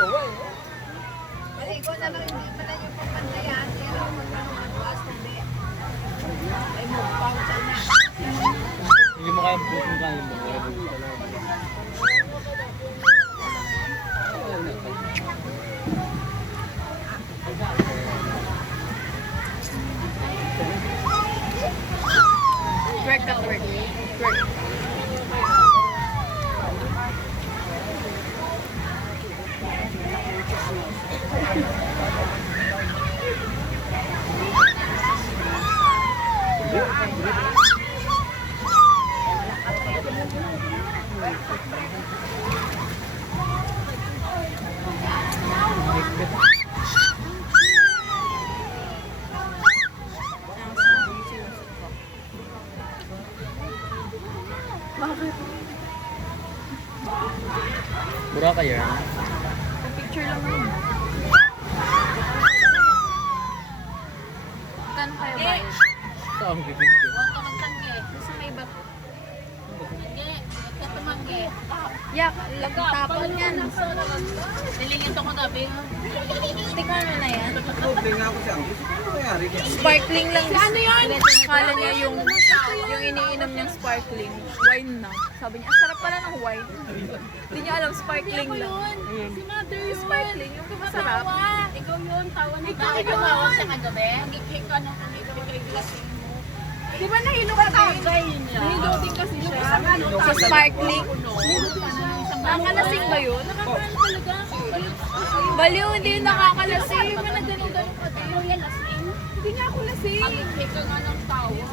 tuwa eh. Kasi ikaw na lang hindi pala yung papantayan. Kaya lang magbukas hindi. Ay mo, pausa na. Hindi mo kaya bukin kanin mo. Kaya bukin ka lang. Twerk ka, twerk. Twerk. Bakit? Mura ka yan. Picture lang yun. Kan kayo ba yun? Ito ang bibigyo. Huwag ka magtangge. Gusto may iba. Tangge. Huwag ka tumangge. Yak, tapon yan. Nilingit ako gabi. Tika na yan. Sparkling lang. Ano yan? Kala niya yung iniinom niyang sparkling. Wine na. Sabi niya, ang sarap pala ng wine. Hindi niya alam, sparkling lang. Si Mother yun. Sparkling, yung masarap. Ikaw yun, tawa na Ikaw tayo. tumawag sa kagabi? Nagkikik ka na kung ikaw kay Glasing mo. Di ba nahilo ka din? Nahilo din kasi siya. Sa sparkling? Nakakalasing ba yun? Nakakaano talaga. Baliw, hindi yun nakakalasing. Nagganong-ganong ka din. Ikaw yan, lasing. Hindi nga ako lasing. Nagkikik ka nga ng tawa.